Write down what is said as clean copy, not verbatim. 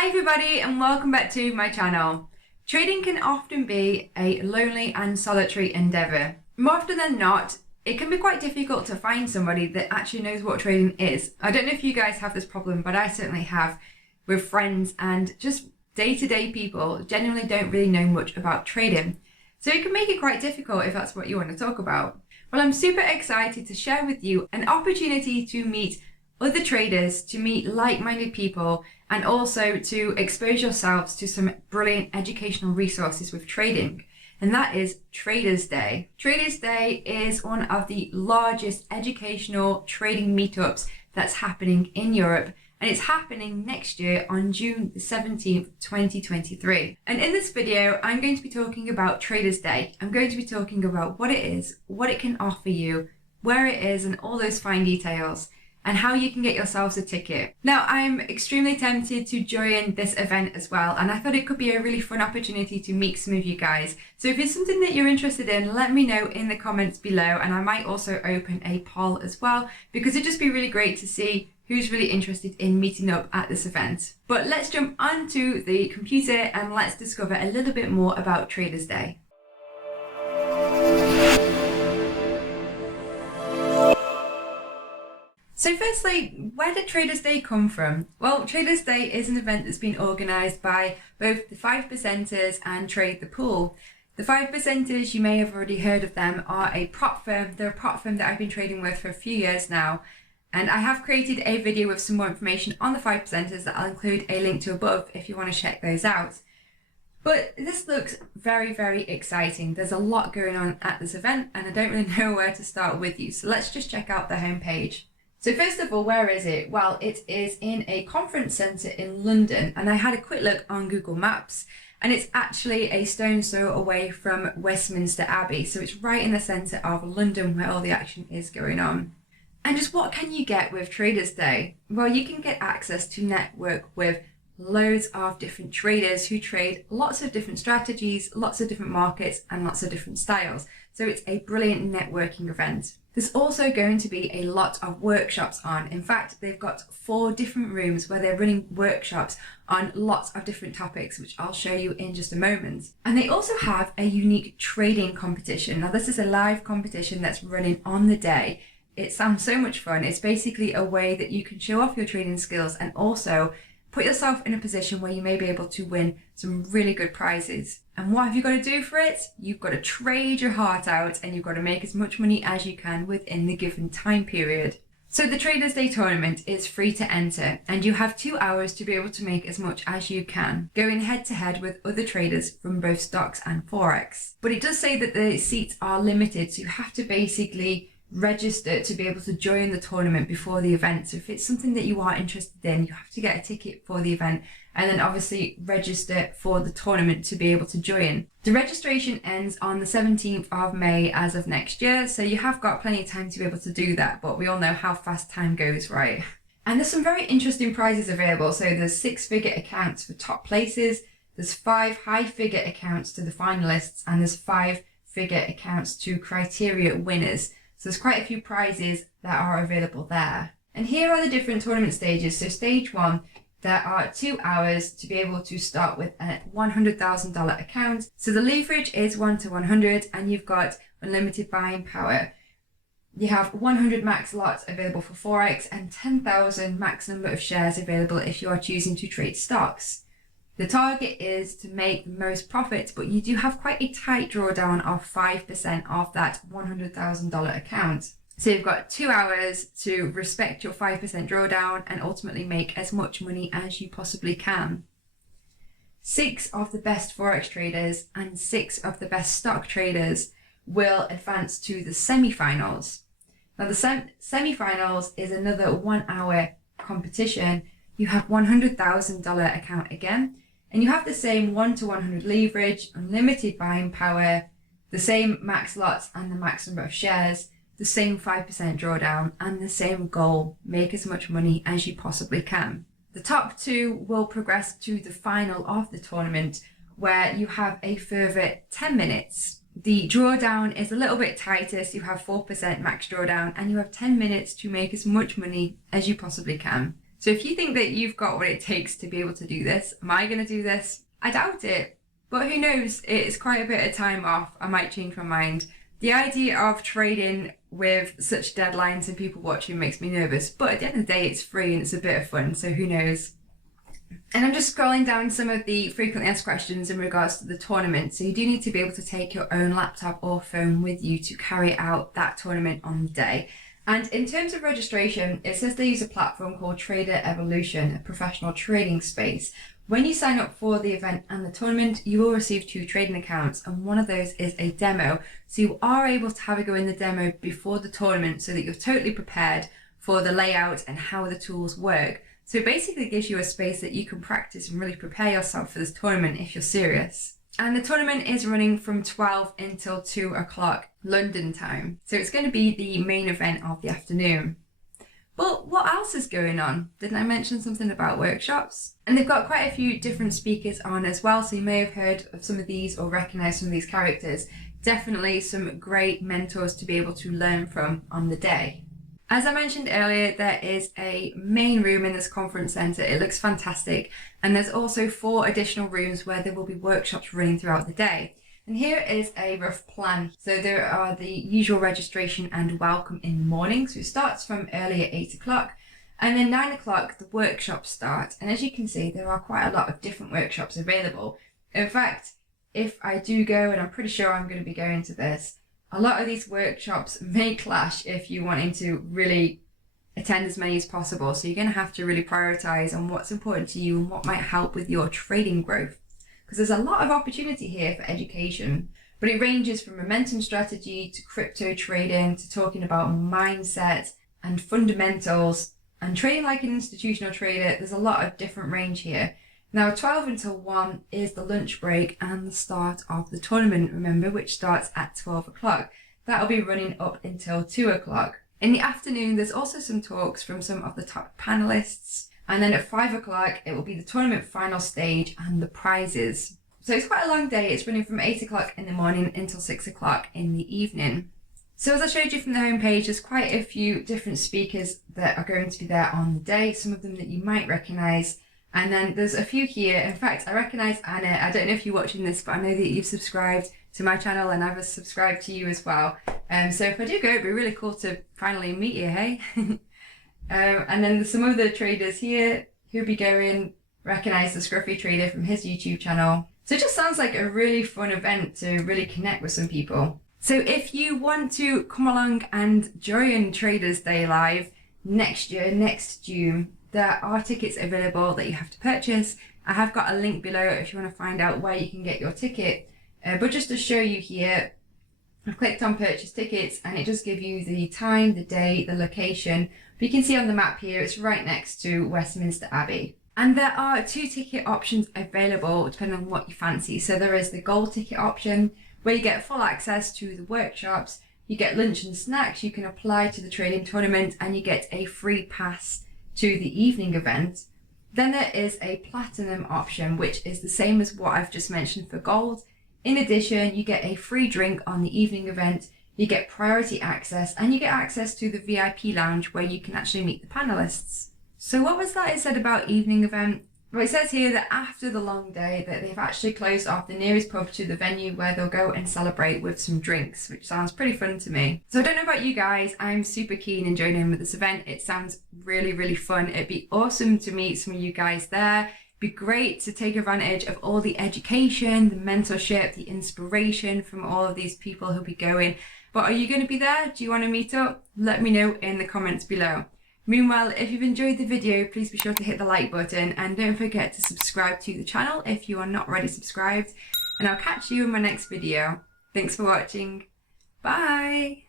Hi everybody and welcome back to my channel. Trading can often be a lonely and solitary endeavour. More often than not, it can be quite difficult to find somebody that actually knows what trading is. I don't know if you guys have this problem, but I certainly have with friends and just day-to-day people genuinely don't really know much about trading. So it can make it quite difficult if that's what you want to talk about. Well, I'm super excited to share with you an opportunity to meet other traders, to meet like-minded people, and also to expose yourselves to some brilliant educational resources with trading. And that is Traders Day. Traders Day is one of the largest educational trading meetups that's happening in Europe, and it's happening next year on June the 17th, 2023. And in this video, I'm going to be talking about Traders Day. I'm going to be talking about what it is, what it can offer you, where it is, and all those fine details, and how you can get yourselves a ticket. Now, I'm extremely tempted to join this event as well, and I thought it could be a really fun opportunity to meet some of you guys. So if it's something that you're interested in, let me know in the comments below, and I might also open a poll as well, because it'd just be really great to see who's really interested in meeting up at this event. But let's jump onto the computer and let's discover a little bit more about Traders Day. So firstly, where did Traders Day come from? Well, Traders Day is an event that's been organised by both the 5%ers and Trade the Pool. The 5%ers, you may have already heard of them, are a prop firm. They're a prop firm that I've been trading with for a few years now. And I have created a video with some more information on the 5%ers that I'll include a link to above if you want to check those out. But this looks very, very exciting. There's a lot going on at this event and I don't really know where to start with you. So let's just check out the homepage. So first of all, where is it? Well, it is in a conference centre in London, and I had a quick look on Google Maps, and it's actually a stone's throw away from Westminster Abbey. So it's right in the centre of London where all the action is going on. And just what can you get with Traders Day? Well, you can get access to network with loads of different traders who trade lots of different strategies, lots of different markets, and lots of different styles. So it's a brilliant networking event. There's also going to be a lot of workshops on. In fact, they've got 4 different rooms where they're running workshops on lots of different topics, which I'll show you in just a moment. And they also have a unique trading competition. Now, this is a live competition that's running on the day. It sounds so much fun. It's basically a way that you can show off your trading skills and also put yourself in a position where you may be able to win some really good prizes. And what have you got to do for it? You've got to trade your heart out and you've got to make as much money as you can within the given time period. So the Traders Day tournament is free to enter and you have 2 hours to be able to make as much as you can, going head to head with other traders from both stocks and forex. But it does say that the seats are limited, so you have to basically register to be able to join the tournament before the event. So if it's something that you are interested in, you have to get a ticket for the event and then obviously register for the tournament to be able to join. The registration ends on the 17th of May as of next year, so you have got plenty of time to be able to do that, but we all know how fast time goes, right? And there's some very interesting prizes available. So there's 6-figure accounts for top places, there's 5 high-figure accounts to the finalists, and there's 5-figure accounts to criteria winners. So there's quite a few prizes that are available there. And here are the different tournament stages. So stage 1, there are 2 hours to be able to start with a $100,000 account. So the leverage is 1 to 100 and you've got unlimited buying power. You have 100 max lots available for forex and 10,000 max number of shares available if you are choosing to trade stocks. The target is to make the most profit, but you do have quite a tight drawdown of 5% of that $100,000 account. So you've got 2 hours to respect your 5% drawdown and ultimately make as much money as you possibly can. 6 of the best forex traders and 6 of the best stock traders will advance to the semi-finals. Now the semi-finals is another 1-hour competition. You have $100,000 account again. And you have the same 1 to 100 leverage, unlimited buying power, the same max lots and the max number of shares, the same 5% drawdown, and the same goal: make as much money as you possibly can. The top 2 will progress to the final of the tournament, where you have a further 10 minutes. The drawdown is a little bit tighter, so you have 4% max drawdown, and you have 10 minutes to make as much money as you possibly can. So if you think that you've got what it takes to be able to do this, am I going to do this? I doubt it. But who knows? It's quite a bit of time off. I might change my mind. The idea of trading with such deadlines and people watching makes me nervous. But at the end of the day, it's free and it's a bit of fun. So who knows? And I'm just scrolling down some of the frequently asked questions in regards to the tournament. So you do need to be able to take your own laptop or phone with you to carry out that tournament on the day. And in terms of registration, it says they use a platform called Trader Evolution, a professional trading space. When you sign up for the event and the tournament, you will receive 2 trading accounts, and one of those is a demo. So you are able to have a go in the demo before the tournament so that you're totally prepared for the layout and how the tools work. So it basically gives you a space that you can practice and really prepare yourself for this tournament if you're serious. And the tournament is running from 12 until 2 o'clock London time. So it's going to be the main event of the afternoon. But what else is going on? Didn't I mention something about workshops? And they've got quite a few different speakers on as well. So you may have heard of some of these or recognize some of these characters. Definitely some great mentors to be able to learn from on the day. As I mentioned earlier, there is a main room in this conference centre. It looks fantastic. And there's also 4 additional rooms where there will be workshops running throughout the day. And here is a rough plan. So there are the usual registration and welcome in the morning. So it starts from early at 8 o'clock. And then 9 o'clock, the workshops start. And as you can see, there are quite a lot of different workshops available. In fact, if I do go, and I'm pretty sure I'm going to be going to this, a lot of these workshops may clash if you're wanting to really attend as many as possible. So you're going to have to really prioritize on what's important to you and what might help with your trading growth. Because there's a lot of opportunity here for education. But it ranges from momentum strategy to crypto trading to talking about mindset and fundamentals and trading like an institutional trader. There's a lot of different range here. Now 12 until 1 is the lunch break and the start of the tournament, remember, which starts at 12 o'clock. That'll be running up until 2 o'clock. In the afternoon, there's also some talks from some of the top panelists. And then at 5 o'clock, it will be the tournament final stage and the prizes. So it's quite a long day. It's running from 8 o'clock in the morning until 6 o'clock in the evening. So as I showed you from the homepage, there's quite a few different speakers that are going to be there on the day, some of them that you might recognise. And then there's a few here. In fact, I recognise Anna. I don't know if you're watching this, but I know that you've subscribed to my channel and I've subscribed to you as well. So if I do go, it'd be really cool to finally meet you, hey? And then there's some other traders here who'll be going, recognise the Scruffy Trader from his YouTube channel. So it just sounds like a really fun event to really connect with some people. So if you want to come along and join Traders Day Live next year, next June, there are tickets available that you have to purchase. I have got a link below if you want to find out where you can get your ticket. But just to show you here, I've clicked on purchase tickets and it does give you the time, the day, the location. But you can see on the map here, it's right next to Westminster Abbey. And there are 2 ticket options available depending on what you fancy. So there is the gold ticket option where you get full access to the workshops. You get lunch and snacks. You can apply to the trading tournament and you get a free pass to the evening event. Then there is a platinum option, which is the same as what I've just mentioned for gold. In addition, you get a free drink on the evening event, you get priority access, and you get access to the VIP lounge where you can actually meet the panelists. So what was that it said about evening event? Well, it says here that after the long day that they've actually closed off the nearest pub to the venue where they'll go and celebrate with some drinks, which sounds pretty fun to me. So I don't know about you guys, I'm super keen in joining in with this event. It sounds really, really fun. It'd be awesome to meet some of you guys there. It'd be great to take advantage of all the education, the mentorship, the inspiration from all of these people who'll be going. But are you going to be there? Do you want to meet up? Let me know in the comments below. Meanwhile, if you've enjoyed the video, please be sure to hit the like button and don't forget to subscribe to the channel if you are not already subscribed. And I'll catch you in my next video. Thanks for watching. Bye!